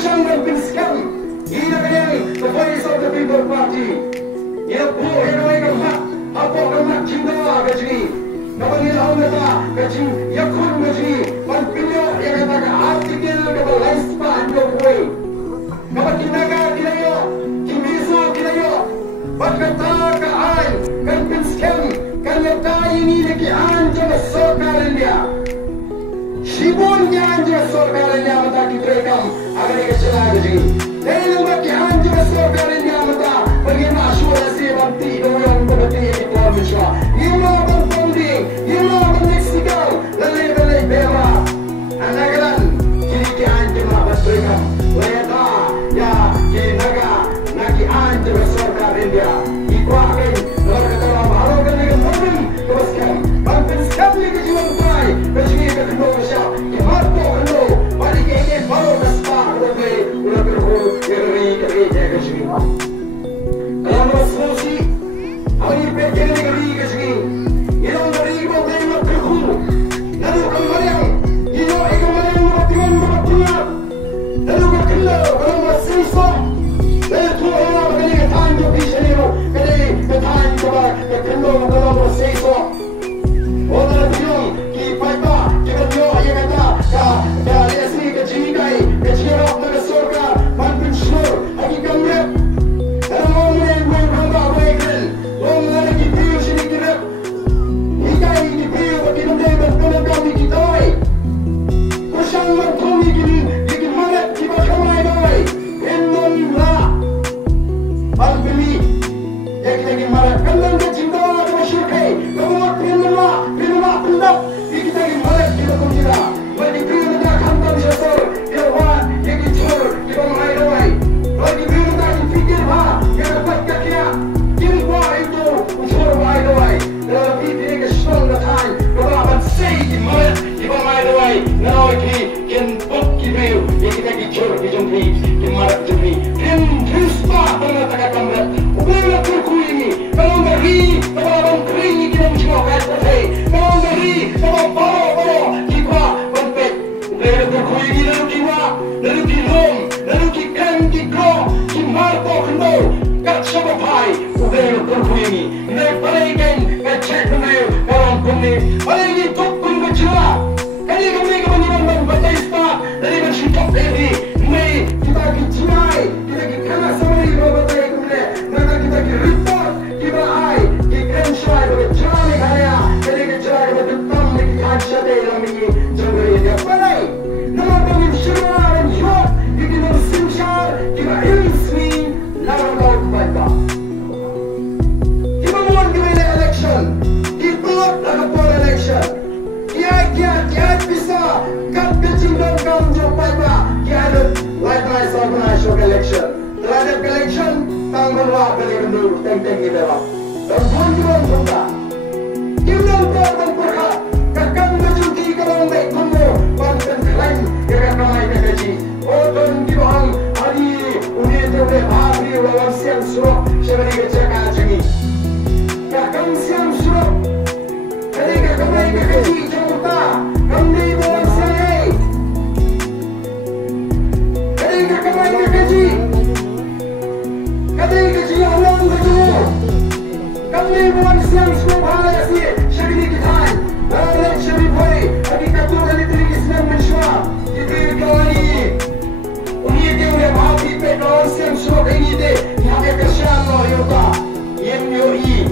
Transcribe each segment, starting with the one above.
Kusyang berpenskam. Ina kanyang the voice of the people party. Ina po heroy kamat. Apo kamat cinta kajri. Kapangilahon na ta kajri yakun kajri. Panpinyo yang kata ka artikel kata lais pa ando kuwe. Kapag kinaga kinayo. Kimiso kinayo. Pagkata ka ay. Kan penskam. Kanya tayo nilaki anja sokaran niya. Shibon niya anja sokaran niya mata kitrekam. Agar ikat sila kajri. Dahil ang bakihan niya sokaran niya mata. Pagin maasura siya banti. Doon pagkati ito amin siya. Yung mga pangponding. Yung mga pang-Mexico. Lalay-balay pera. Ang nagalan. Kinikihan niya mga pastrekam. Leta. Ya. Kinaga. Nakihan niya sokaran niya. Ikwa akin. Nakakatawa. Mahalo ka na yung namin. Kabaskam. Pagpenskam niya kajiwang pay. Kajigi katulong siya. Kimarpo ano. Balik kayo. Balo na spa. Ulapay. Ulapay ko. Yagari. Kajigi. Kajigi. Alam mo susi. Ang ipet kaya nagari kajigi. Ilang nari mo kayo magkaku. Lalo kang maryang. Ikaw maryang matiwan matiwan. Lalo ka kila. Walang masisa. Lalo ko ayaw magaling katahan ko pisya niyo. Kaya katahan ko ba. Kakalo walang masisa. Wala na yung kipay pa. Kaya nyo ayaw kata. Kaya lesi kajigay. Kajirap na kasorka. Manpinsyor. Agikang rep. Alam mo mo yung mga hangga waigan. Huwag nga nagipiyo sinikirap. Hikay gipiyo pag kinundeban ko ng kami kitay. Kung siyang magtumigin, gigimanat, iba kamay doy. Enon na. Palpili. Ya kita gimanat. Kandang ka cinta na kumasyurkay. Kamumat pinama. Pinama kundap. Kita gimanat, kita kumtira. Magipiyo na ka kantam siya sor. Ilawan, yagitur, iba mga doy. Magipiyo na ka kipikir ha. Dapat kakya, gilwa ito, usur maidaway. Dalam pipi ka siyong natan, kababan say, gimalat, ibang maidaway. Nanoy ki, kinpot kibiyo, yung kita kichur, kijumpi, kimarat jumpi. Kinpuspa, mga tagakamrat, ubay na turkuini, kalong gari, kababang kringi, kinamsyo, kahit patay. Kalong gari, kababang paro, kikwa, pampet. Ubay na turkuini, nalukiwa, nalukilong, nalukikan, kikro, kimarto, kendo. Kat siapa pai, udah berkuini. Naik palaikan, kacet mengayu, kawan kuni. Palagi tok kun berjela. Kali kami kebanyakan membaca ispa dari bersyukur ini. Mai kita kicai, kita kena sama di bawah batai kumle. Maka kita report, kita ai, kita shai berjela ni kaya. Kali kita kita tetap ni kaca dalam ini jangkau dia palai. Nama kami syurga dan syurga, kita bersimsyar, kita ilmi. Lawan laut baca. Kita mohon kita election. Kita lakukan election. Kia bisa kat kecindang kaum jumpai ba. Kia ada likewise organize election. Terhadap election tanggal wah beli bendur teng-teng kita ba. Dan tuan-tuan kita. Kita untuk berhak. Kakang berjumpa kalau baik kamu. Banten klaim kita ramai kaji. Oton kibang hari. Udah terlebih hari lawan siang suruh seberi kerja jangi. Kakang siang suruh, ketika kembali ke kaji jumpa, kembali lawan siang. Ketika kembali ke kaji, ketika kaji Allah berjumpa, kembali lawan siang suruh hari asli seberi kita. Lawan seberi hari, ketika Tuhan itu Islam mensyuah, kita kembali. Kalau siang suruh ini deh, ada kesian loh yoga, yang yoi,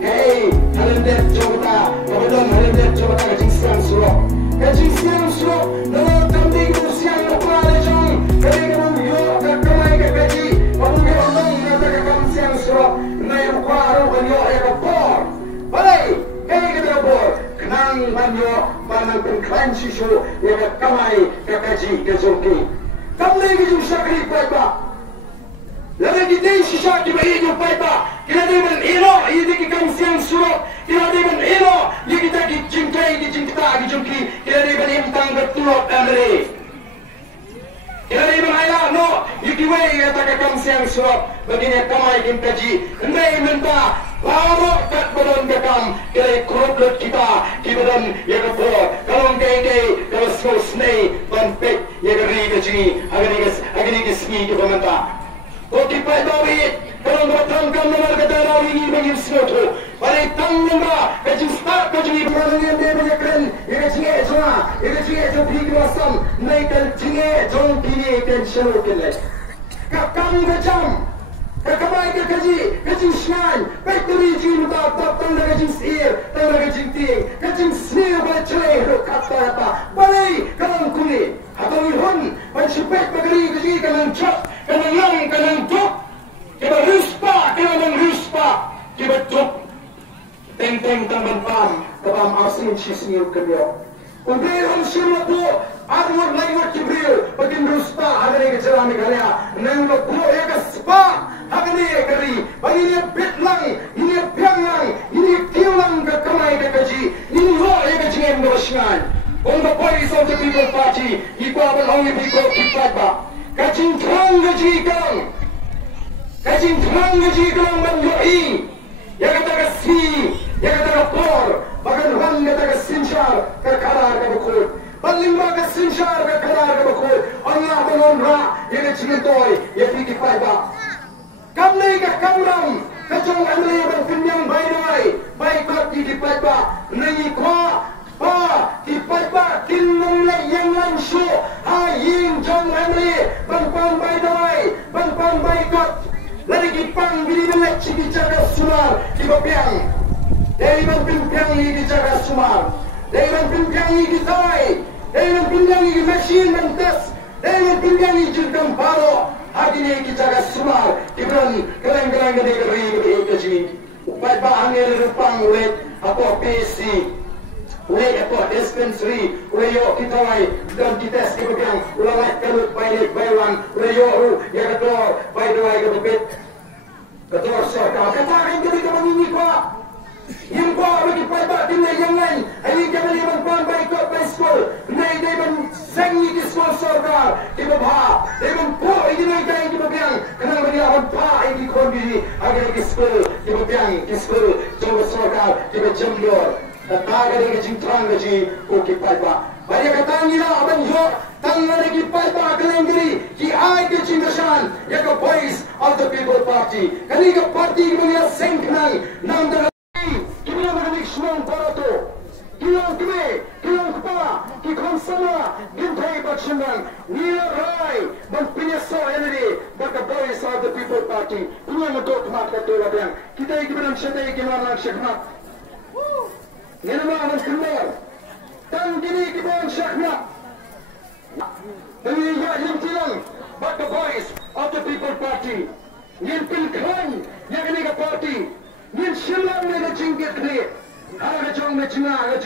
hey, halender coba, kemudian halender coba kajing siang suruh, dalam kambing siang lupa ada jong, ketika kamu yo, kekamai ke kaji, kamu gerondong kata kamu siang suruh, naik kuaru kanyo ekor, balai, kita bor, kenang kanyo, panang pengklaim sisu, yang kekamai ke kaji ke jongki. Kamu lagi jumpa sakri payah, lagi kita sisa kita ini jumpa payah. Kita dengan elo, ini kita siang suruh. Kita dengan elo, ini kita dijingkai, dijungki. Kita dengan imtang bertulok amri. Kita dengan ayah no, ini kita kata kita siang suruh. Begini kamai kita ji, ndai minta. Lama kat badan kakam, kita koruplut kita dan yang kepor. Kalau kay kalau semua snei, banpek. gari ke sini agari ke sini ke pemanta koki pai tawit kalau bertangkap nomor kedara ini bagi sesuatu balik tanggungga kaji start kaji berani dia berjalan ini cie cuma pergi wasam naikkan cie jom kini kan seluruh lagi kakam kejam kakabai kaji snan factory jin tak tanda kaji sir tanda kaji ting kaji sir bercerai kata balik kalang kuni atau ihun pensipet bagari kaji kalang cak kalang yang kalang tuk kita ruspa kita tuk teng taman pam tabam asin sisir kedua Ubiram Shirlapu, Armor Language Kibril, Bakin Ruspa, Agari Jalami Galea, Nanga Puya Spa, Agani Gari, Bagini Pitlang, ini Piangang, ini Kilang Kamai Kaji, ini Roy Kaji and Roshan. On the voice of the People Party, equal only people Kipapa. Kajin Trang Gaji Gang Manjoi, Yakataka Sea, Yakataka Por. Bahkan orang kata sincar kerkarar kebukul, paling bagus sincar kerkarar kebukul. Allah mengonra yang cintoi yang fikir baik. Kami kamram kacung amri berpinjam baik di baik. Nai kuah di baik tinung yang langsung hayin jong amri berpang baik lagi kipang bili belak ciki jaga sumar di bapiang. Dari pimpang ini dijaga sumar, dari pimpang ini ditawai, dari pimpang ini mesin mentes, dari pimpang ini jurkam paro, hari ini dijaga sumar, diberi kerang-kerang dari kaji, upai bahan yang rupang ulet apa PC, ulet apa dispensary, ulet yo ditawai dan dites kemudian ulat kalut bayuan, ulet yo yang kedua bayi kebet, kedua sorga, katakan jadi kamu ini kuah. Yang kau bagi pada dunia yang lain, hari kami mempunyai baik school, naik dari sengi di sekolah sorga, di bawah, dari mempunyai ini naik di bawah, kerana dia mempunyai di kondisi agar di school, jauh sorga, di bawah jemur, tak ada yang terang gaji, okey pada. Banyak kata ni lah abang jo, tangan lagi pada kelengkiri, di air kecintaan, yang ke voice of the People Party, kali ke parti punya sengknang, nam Kilang Manik Semang Parato, Kilang Kime, Kilang Kepala, Kikon Sama, Gintai Bakshimang, Nila Rai, Bangpinyasa Energy, Baka Boys of the People Party, Punya Madok Mat Katola Biang, Kita Ikibilang Shatai Kimalang Shekmat, Ninaman and Kumar, Tangini Kibilang Shekmat, Nila Yintilang, Baka Boys of the People Party, Nilpin Khan, Yagniga Party, Nin silang na jingkit ni, harga jong na jinga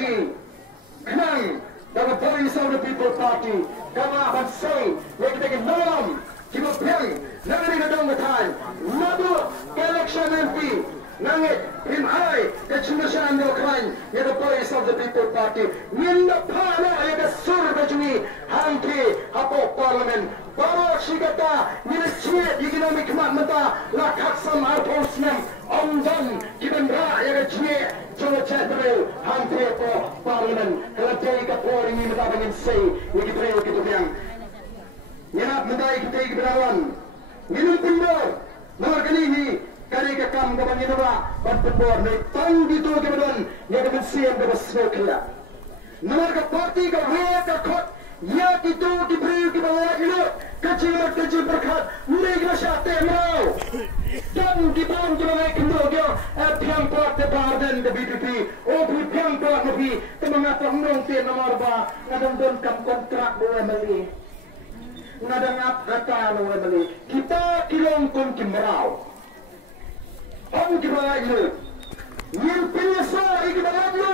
kenang, daga voice of the People Party, daga bansay, yang kita kenal, kita piang, nangani na dong natan, nabu election MP, nangit himay, kacundasan no kran, yang the voice of the People Party, nin na pala yang sur na jingi, hangki apo parlimen. Baru sigata nilai cie economic mata lakak sama posnem omdan kibendra yang cie coba cedera hampir po parlimen kalau jadi kapor ini mata bangin say ini trail kita biang nyerap mata kita berawan minum pindor nomor kali ini kali kakam kabangin apa berpendor nih tang gitu kemudian yang kemensian berbesar nomor ke parti ke raya ke kot ya itu diberi ke bawah itu kecil berkat mereka syate mau dan dibawah kita naik kendor piang kuat tebaran ke BPP piang kuat lebih temangat pengrong tian nomor ba ngadang don kam kontrak boleh beli ngadang ap kata boleh beli kita kilong kon kimrau om kibawah itu yang penyesa ikibawah itu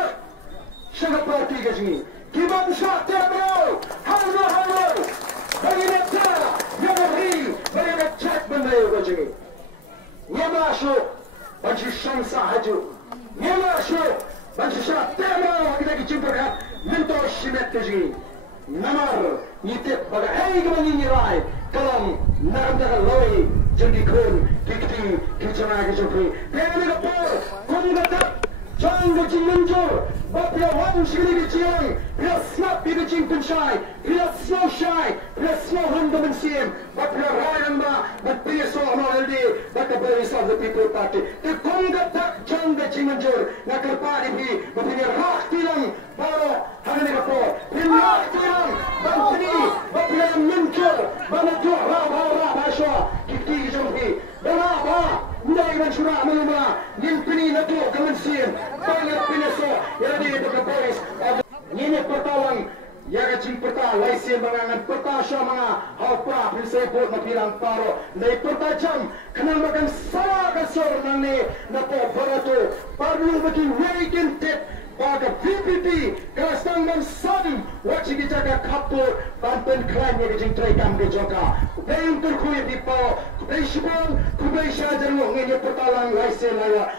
syagap parti ke sini Kibang syate mau halo bagi negara yang beri bagi cek benda begini. Ia masuk bagi syamsa haju. Ia masuk bagi syate mau kita kicimperkat mentor simet begini. Namar nitip bagi hei kemana nilai kalau naranda loi jadi kun kicing kicana kicupri. Pernah kapur kun gatak jang kicing menjur Bapia wan shili di chiang, pia snap di ching kun shai, pia slow shai, pia slow hum the mensim, bapia ryan ma, but pia so no already, but the voice of the people party. The konga tak jang the chimanjur, na kalpari bi, bapia rak tilang, baro, hangani rapo, pia rak tilang, bantini, bapia minjur, banatur, ra, basho, kiki jompi, ba. Mulai mencurah melumah, nimpini natu kemensian, banyak pinaso, yang di dekat polis. Ini pertawang, yang kecil pertah, laisen mengangan pertah syah menga, haupa pilseput makilang paro, nai pertajam, kenal makan salah kasor nane, napo berato, perlu bagi weekend tip. Baka PPP kasang ng sading watching kita ka kapur banten klan yang jeng trekam ke joka bayang terkuy di pau kubay sibong kubay syajar mo ngene pertalang laisen laya